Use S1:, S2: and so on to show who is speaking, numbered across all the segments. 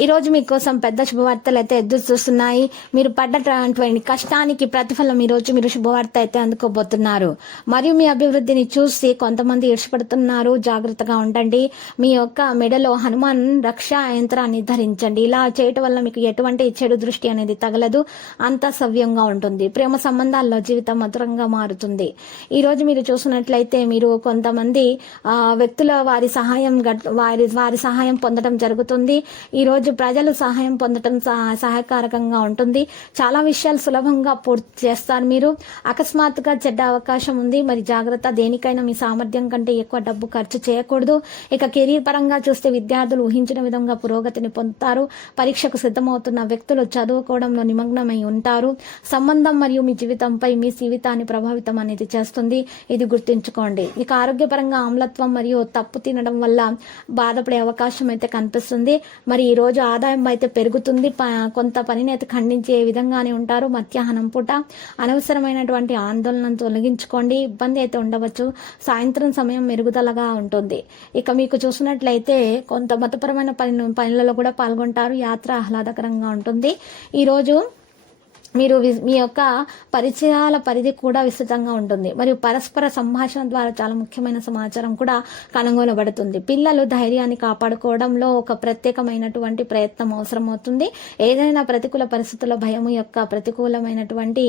S1: ఈ రోజు మీకోసం పెద్ద శుభవార్తలు అయితే ఎదురు చూస్తున్నాయి. మీరు పడ్డటువంటి కష్టానికి ప్రతిఫలం ఈ రోజు మీరు శుభవార్త అయితే అందుకోబోతున్నారు. మరియు మీ అభివృద్ధిని చూసి కొంతమంది ఇష్టపడుతున్నారు జాగ్రత్తగా ఉండండి. మీ యొక్క మెడలో హనుమాన్ రక్షా యంత్రాన్ని ధరించండి. ఇలా చేయటం వల్ల మీకు ఎటువంటి చెడు దృష్టి అనేది తగలదు. అంత సవ్యంగా ఉంటుంది. ప్రేమ సంబంధాల్లో జీవితం మధురంగా మారుతుంది. ఈ రోజు మీరు చూసినట్లయితే మీరు కొంతమంది వ్యక్తుల వారి సహాయం గట్- వారి వారి సహాయం పొందడం జరుగుతుంది. ఈ రోజు ప్రజలు సహాయం పొందటం సహాయకారకంగా ఉంటుంది. చాలా విషయాలు సులభంగా పూర్తి చేస్తారు మీరు. అకస్మాత్తుగా చెడ్డ అవకాశం ఉంది. మరి జాగ్రత్త దేనికైనా మీ సామర్థ్యం కంటే ఎక్కువ డబ్బు ఖర్చు చేయకూడదు. ఇక కెరీర్ పరంగా చూస్తే విద్యార్థులు ఊహించిన విధంగా పురోగతిని పొందుతారు. పరీక్షకు సిద్ధమవుతున్న వ్యక్తులు చదువుకోవడంలో నిమగ్నమై ఉంటారు. సంబంధం మరియు మీ జీవితంపై మీ జీవితాన్ని ప్రభావితం అనేది చేస్తుంది. ఇది గుర్తుంచుకోండి. ఇక ఆరోగ్యపరంగా ఆమ్లత్వం మరియు తప్పు తినడం వల్ల బాధపడే అవకాశం అయితే కనిపిస్తుంది. మరి ఈ రోజు రోజు ఆదాయం అయితే పెరుగుతుంది. ప- కొంత పనిని అయితే ఖండించే విధంగానే ఉంటారు మధ్యాహ్నం పూట. అనవసరమైనటువంటి ఆందోళనను తొలగించుకోండి. ఇబ్బంది అయితే ఉండవచ్చు. సాయంత్రం సమయం మెరుగుదలగా ఉంటుంది. ఇక మీకు చూసినట్లయితే కొంత మతపరమైన పని పనులలో కూడా పాల్గొంటారు. యాత్ర ఆహ్లాదకరంగా ఉంటుంది. ఈరోజు మీరు మీ యొక్క పరిచయాల పరిధి కూడా విస్తృతంగా ఉంటుంది. మరియు పరస్పర సంభాషణ ద్వారా చాలా ముఖ్యమైన సమాచారం కూడా కనుగొనబడుతుంది. పిల్లలు ధైర్యాన్ని కాపాడుకోవడంలో ఒక ప్రత్యేకమైనటువంటి ప్రయత్నం అవసరమవుతుంది. ఏదైనా ప్రతికూల పరిస్థితుల భయం యొక్క ప్రతికూలమైనటువంటి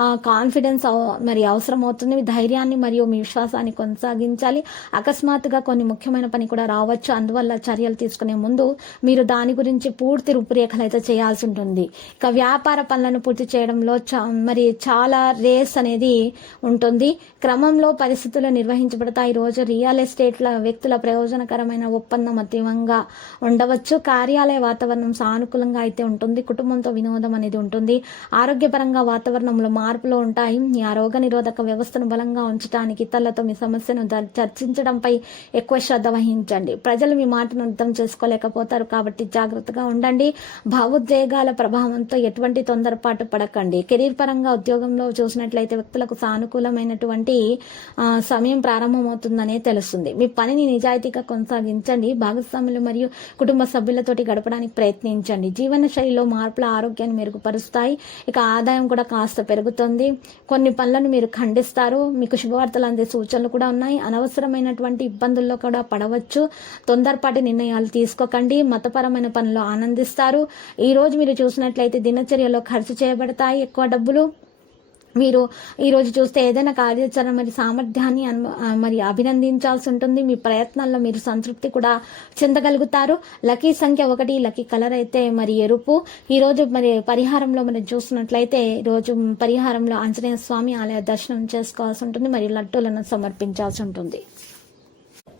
S1: కాన్ఫిడెన్స్ మరి అవసరమవుతుంది. ధైర్యాన్ని మరియు మీ విశ్వాసాన్ని కొనసాగించాలి. అకస్మాత్తుగా కొన్ని ముఖ్యమైన పని కూడా రావచ్చు. అందువల్ల చర్యలు తీసుకునే ముందు మీరు దాని గురించి పూర్తి రూపురేఖలు అయితే చేయాల్సి ఉంటుంది. ఇక వ్యాపార పనులను పూర్తి చేయడంలో చా- మరి చాలా రేస్ అనేది ఉంటుంది. క్రమంలో పరిస్థితులు నిర్వహించబడతాయి. రోజు రియల్ ఎస్టేట్ల వ్యక్తుల ప్రయోజనకరమైన ఒప్పందం మధ్యమంగా ఉండవచ్చు. కార్యాలయ వాతావరణం సానుకూలంగా అయితే ఉంటుంది. కుటుంబంతో వినోదం అనేది ఉంటుంది. ఆరోగ్యపరంగా వాతావరణంలో మార్పులు ఉంటాయి. ఆ రోగ నిరోధక వ్యవస్థను బలంగా ఉంచడానికి ఇతరులతో మీ సమస్యను చర్చించడంపై ఎక్కువ శ్రద్ధ వహించండి. ప్రజలు మీ మాటను అర్థం చేసుకోలేకపోతారు కాబట్టి జాగ్రత్తగా ఉండండి. భావోద్వేగాల ప్రభావంతో ఎటువంటి తొందరపాటు పడకండి. కెరీర్ పరంగా ఉద్యోగంలో చూసినట్లయితే వ్యక్తులకు సానుకూలమైనటువంటి సమయం ప్రారంభమవుతుందనే తెలుస్తుంది. మీ పనిని నిజాయితీగా కొనసాగించండి. భాగస్వాములు మరియు కుటుంబ సభ్యులతోటి గడపడానికి ప్రయత్నించండి. జీవన శైలిలో మార్పుల ఆరోగ్యాన్ని మెరుగుపరుస్తాయి. ఇక ఆదాయం కూడా కాస్త పెరుగుతుంది. కొన్ని పనులను మీరు ఖండిస్తారు. మీకు శుభవార్తలు అందే సూచనలు కూడా ఉన్నాయి. అనవసరమైనటువంటి ఇబ్బందుల్లో కూడా పడవచ్చు. తొందరపాటి నిర్ణయాలు తీసుకోకండి. మతపరమైన పనులు ఆనందిస్తారు. ఈ రోజు మీరు చూసినట్లయితే దినచర్యలో ఖర్చు చేయ చేయబడతాయి ఎక్కువ డబ్బులు. మీరు ఈరోజు చూస్తే ఏదైనా కార్యాచరణ మరి సామర్థ్యాన్ని అను- మరి అభినందించాల్సి ఉంటుంది. మీ ప్రయత్నాల్లో మీరు సంతృప్తి కూడా చెందగలుగుతారు. లకీ సంఖ్య ఒకటి లకీ కలర్ అయితే మరి ఎరుపు. ఈరోజు మరి పరిహారంలో మనం చూసినట్లయితే ఈరోజు రోజు పరిహారంలో ఆంజనేయ స్వామి ఆలయ దర్శనం చేసుకోవాల్సి ఉంటుంది. మరియు లడ్డూలను సమర్పించాల్సి ఉంటుంది.